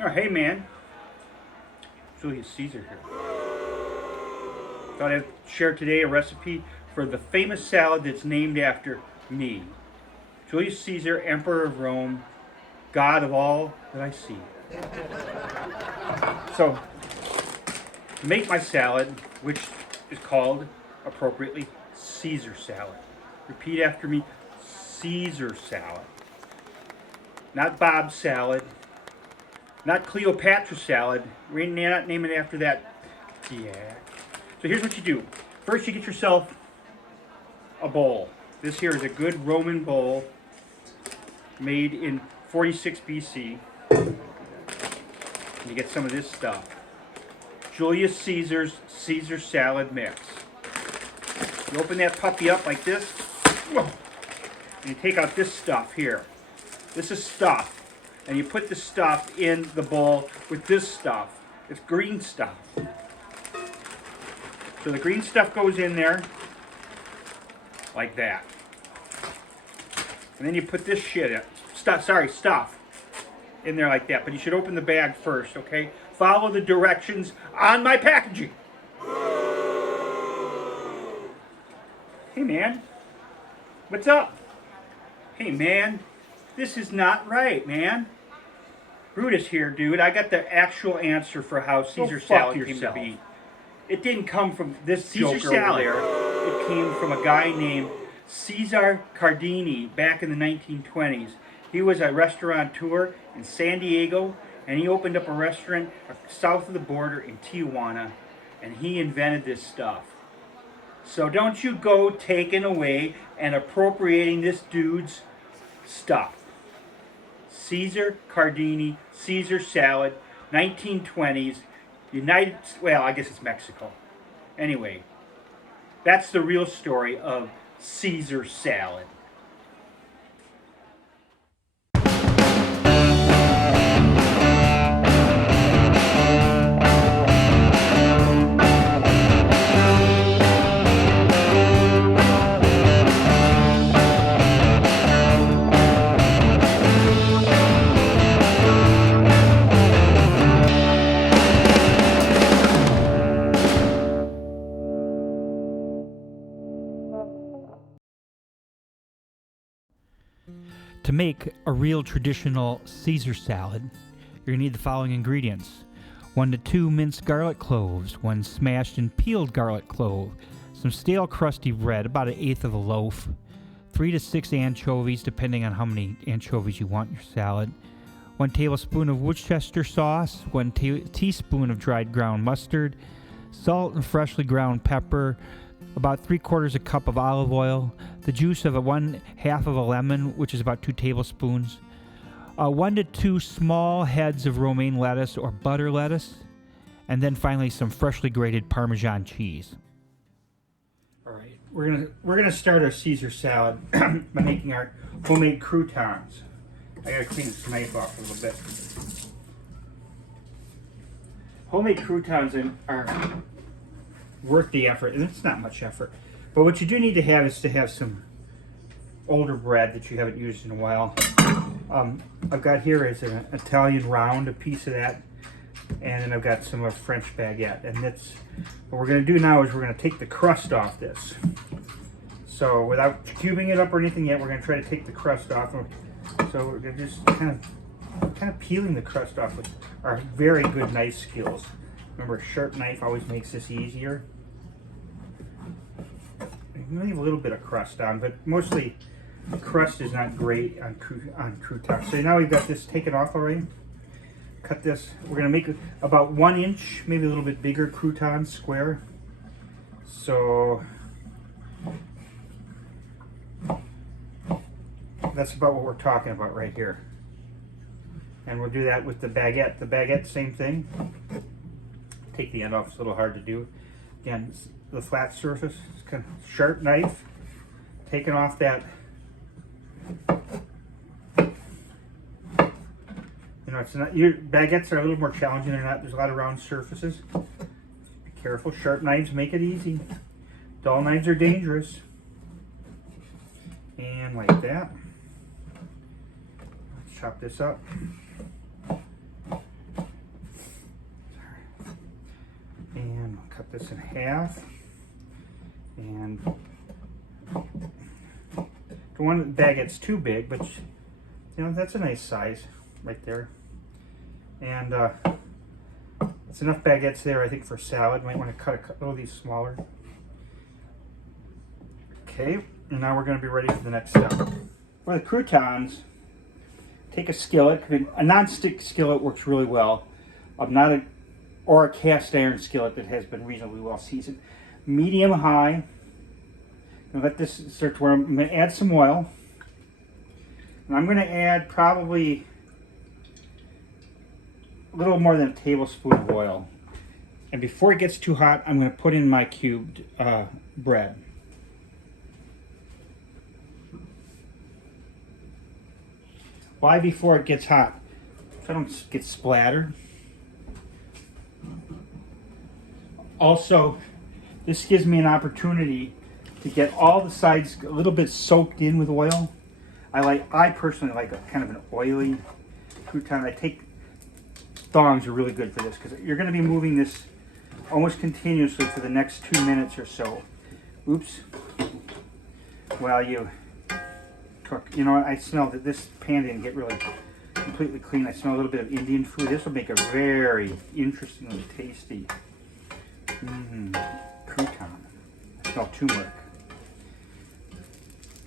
Oh, hey man, Julius Caesar here. Thought I'd share today a recipe for the famous salad that's named after me. Julius Caesar, Emperor of Rome, God of all that I see. So, to make my salad, which is called appropriately Caesar salad. Repeat after me, Caesar salad. Not Bob salad, not Cleopatra salad. We're not naming it after that. Yeah. So here's what you do. First, you get yourself a bowl. This here is a good Roman bowl made in 46 BC. You get some of this stuff. Julius Caesar's Caesar salad mix. You open that puppy up like this, and you take out this stuff here. This is stuff. And you put the stuff in the bowl with this stuff. It's green stuff. So the green stuff goes in there like that. And then you put this shit in. Stuff in there like that. But you should open the bag first, okay? Follow the directions on my packaging. Hey man, what's up? Hey man, this is not right, man. Brutus here, dude. I got the actual answer for how Caesar salad came to be. It didn't come from this Caesar salad. It came from a guy named Caesar Cardini back in the 1920s. He was a restaurateur in San Diego, and he opened up a restaurant south of the border in Tijuana, and he invented this stuff. So don't you go taking away and appropriating this dude's stuff. Caesar Cardini, Caesar salad, 1920s, well, I guess it's Mexico. Anyway, that's the real story of Caesar salad. To make a real traditional Caesar salad, you're going to need the following ingredients. 1 to 2 minced garlic cloves, 1 smashed and peeled garlic clove, some stale crusty bread, about 1/8 of a loaf, 3 to 6 anchovies, depending on how many anchovies you want in your salad, 1 tablespoon of Worcestershire sauce, 1 teaspoon of dried ground mustard, salt and freshly ground pepper, about 3/4 a cup of olive oil, the juice of 1/2 of a lemon, which is about 2 tablespoons, 1 to 2 small heads of romaine lettuce or butter lettuce, and then finally some freshly grated Parmesan cheese. All right, we're gonna start our Caesar salad by making our homemade croutons. I gotta clean this knife off a little bit. Homemade croutons are worth the effort, and it's not much effort. But what you do need to have is to have some older bread that you haven't used in a while. I've got here is an Italian round, a piece of that, and then I've got some of French baguette. And that's what we're going to do now is we're going to take the crust off this. So without cubing it up or anything yet, we're going to try to take the crust off. So we're going to just kind of peeling the crust off with our very good knife skills. Remember, a sharp knife always makes this easier. You leave a little bit of crust on, but mostly the crust is not great on croutons. So now we've got this taken off already. Cut this. We're going to make about 1 inch, maybe a little bit bigger crouton square. So that's about what we're talking about right here. And we'll do that with the baguette. The baguette, same thing. Take the end off, it's a little hard to do. Again, the flat surface, it's kind of sharp knife, taking off that, it's not, your baguettes are a little more challenging, there's a lot of round surfaces. Be careful, sharp knives make it easy. Dull knives are dangerous. And like that. Let's chop this up. cut this in half. And the one baguette's too big, but you know, that's a nice size right there. And it's enough baguettes there, I think, for salad. Might want to cut a couple of these smaller. Okay, and now we're going to be ready for the next step. For the croutons, take a skillet. A non-stick skillet works really well. Or a cast iron skillet that has been reasonably well seasoned. Medium high. And let this start to warm. I'm going to add some oil. And I'm going to add probably a little more than a tablespoon of oil. And before it gets too hot, I'm going to put in my cubed bread. Why before it gets hot? So I don't get splattered. Also, this gives me an opportunity to get all the sides a little bit soaked in with oil. I personally like a kind of an oily crouton. Thongs are really good for this because you're going to be moving this almost continuously for the next 2 minutes or so. Oops. While you cook. You know what? I smell that this pan didn't get really completely clean. I smell a little bit of Indian food. This will make a very interestingly tasty crouton. I smell turmeric.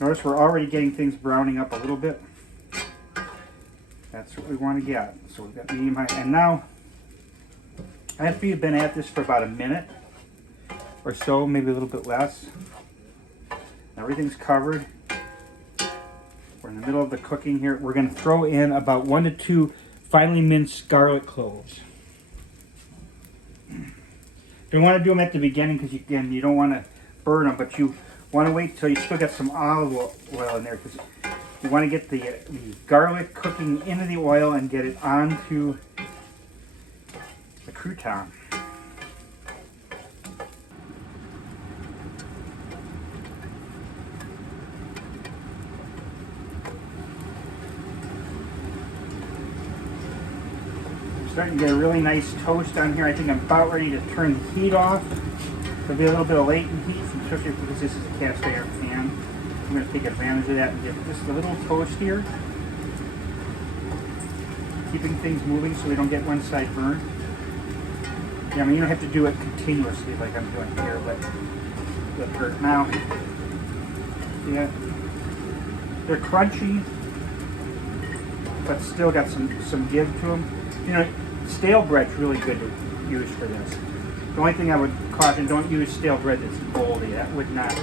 Notice we're already getting things browning up a little bit. That's what we want to get. So we've got medium high. And now, after you've been at this for about a minute or so, maybe a little bit less, everything's covered. We're in the middle of the cooking here. We're going to throw in about 1 to 2 finely minced garlic cloves. You want to do them at the beginning because you don't want to burn them, but you want to wait till you still got some olive oil in there because you want to get the garlic cooking into the oil and get it onto the crouton. Starting to get a really nice toast on here. I think I'm about ready to turn the heat off. There'll be a little bit of latent heat, especially because this is a cast iron pan. I'm going to take advantage of that and get just a little toast here. Keeping things moving so we don't get one side burned. Yeah, I mean, you don't have to do it continuously like I'm doing here, but now, yeah, they're crunchy, but still got some give to them. You know, stale bread's really good to use for this. The only thing I would caution, don't use stale bread that's moldy. That would not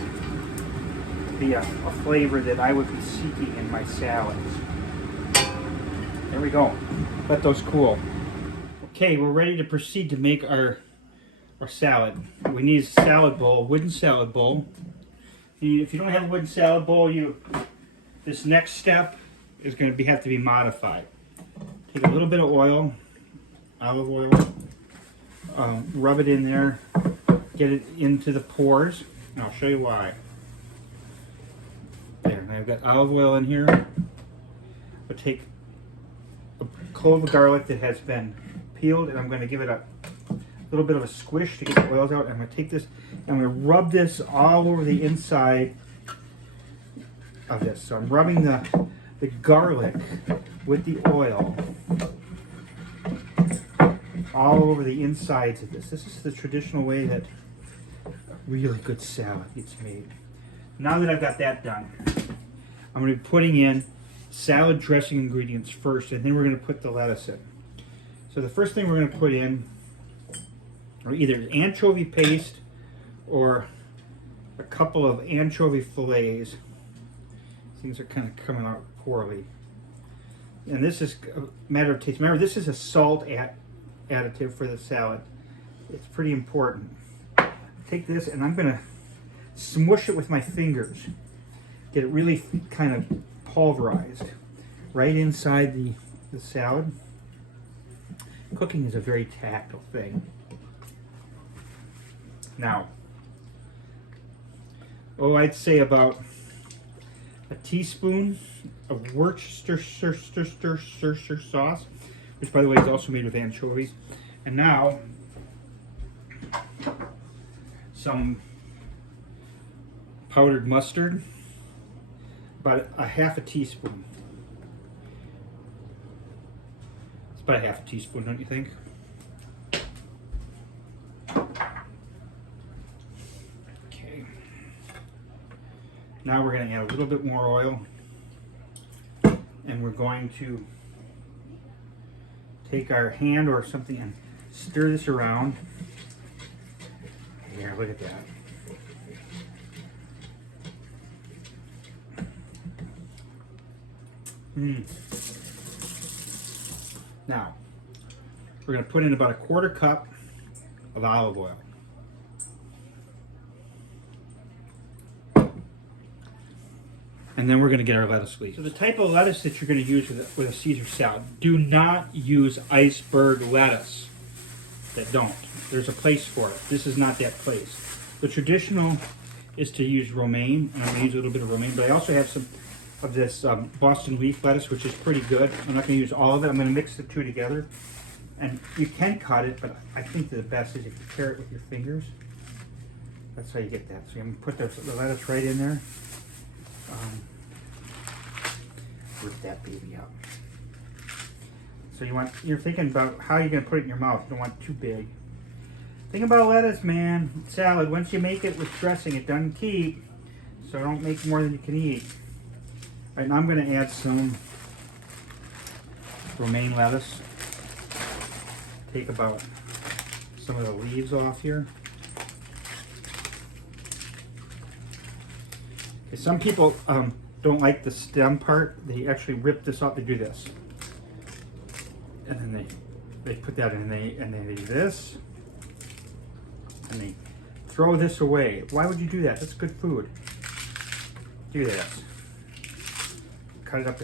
be a flavor that I would be seeking in my salads. There we go. Let those cool. Okay, we're ready to proceed to make our salad. We need a salad bowl, a wooden salad bowl. If you don't have a wooden salad bowl, this next step is going to have to be modified. Take a little bit of oil, olive oil, rub it in there, get it into the pores, and I'll show you why. There, and I've got olive oil in here. I'll take a clove of garlic that has been peeled, and I'm going to give it a little bit of a squish to get the oils out. I'm going to take this, and I'm going to rub this all over the inside of this. So I'm rubbing the garlic with the oil all over the insides of this. This is the traditional way that really good salad gets made. Now that I've got that done, I'm going to be putting in salad dressing ingredients first, and then we're going to put the lettuce in. So the first thing we're going to put in are either anchovy paste or a couple of anchovy fillets. Things are kind of coming out poorly. And this is a matter of taste. Remember, this is a salt additive for the salad. It's pretty important. Take this and I'm going to smush it with my fingers. Get it really kind of pulverized right inside the salad. Cooking is a very tactile thing. Now, I'd say about a teaspoon of Worcestershire sauce, which by the way is also made with anchovies. And now some powdered mustard, about a half a teaspoon. It's about a half a teaspoon, don't you think? Okay. Now we're going to add a little bit more oil, and we're going to take our hand or something and stir this around. Here, look at that. Now, we're going to put in about a quarter cup of olive oil. And then we're going to get our lettuce leaves. So the type of lettuce that you're going to use with a Caesar salad, do not use iceberg lettuce. That don't. There's a place for it. This is not that place. The traditional is to use romaine, and I'm going to use a little bit of romaine, but I also have some of this Boston leaf lettuce, which is pretty good. I'm not going to use all of it. I'm going to mix the two together. And you can cut it, but I think the best is if you tear it with your fingers. That's how you get that. So I'm going to put the lettuce right in there. Rip that baby up. So you're thinking about how you're going to put it in your mouth. You don't want it too big. Thing about lettuce, man, salad, once you make it with dressing, it doesn't keep. So don't make more than you can eat. All right, now I'm going to add some romaine lettuce. Take about some of the leaves off here. Okay, some people don't like the stem part. They actually rip this off. They do this, and then they put that in, and they do this, and they throw this away. Why would you do that? That's good food. Do this. Cut it up.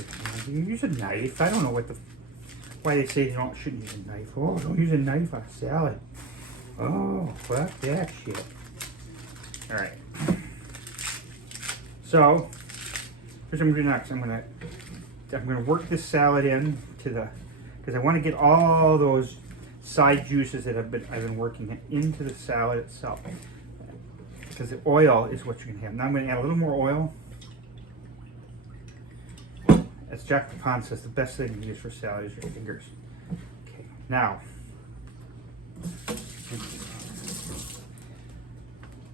You use a knife. I don't know why they say you shouldn't use a knife. Oh, don't use a knife on salad. Oh, fuck that shit. All right. So here's what I'm gonna do next. I'm gonna work this salad in because I want to get all those side juices that I've been working into the salad itself. Because the oil is what you're gonna have. Now I'm gonna add a little more oil. As Jack DePon says, the best thing to use for salad is your fingers. Okay, now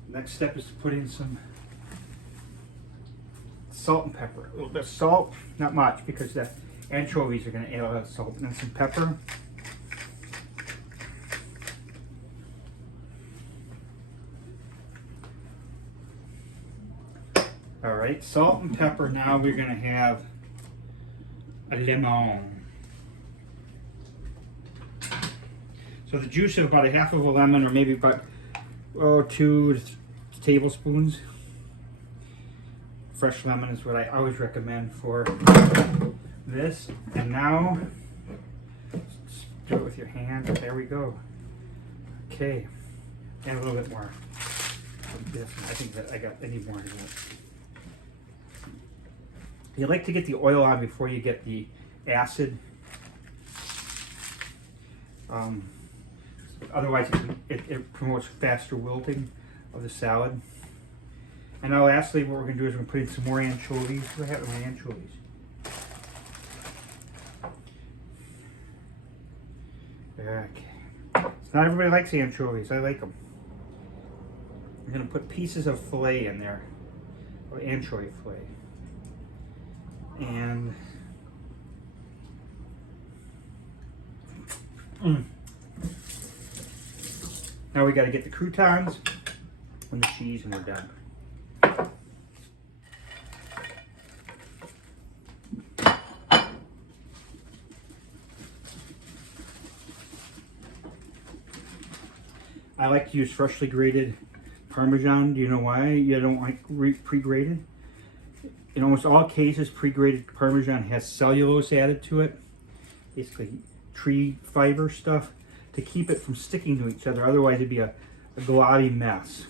next step is to put in some salt and pepper. A little bit of salt, not much, because the anchovies are going to add a lot of salt. And then some pepper. All right, salt and pepper. Now we're going to have a lemon. So the juice of about a half of a lemon, or maybe about 2 tablespoons. Fresh lemon is what I always recommend for this. And now, just do it with your hand. There we go. Okay, and a little bit more. I think that I need more of that. You like to get the oil on before you get the acid. Otherwise, it promotes faster wilting of the salad. And now lastly, what we're going to do is we're going to put in some more anchovies. What happened to my anchovies? Okay. So not everybody likes anchovies. I like them. I'm going to put pieces of fillet in there. Or anchovy fillet. And now we got to get the croutons and the cheese, and we're done. I like to use freshly grated Parmesan. Do you know why you don't like pre-grated? In almost all cases, pre-grated Parmesan has cellulose added to it, basically tree fiber stuff, to keep it from sticking to each other. Otherwise, it'd be a globby mess.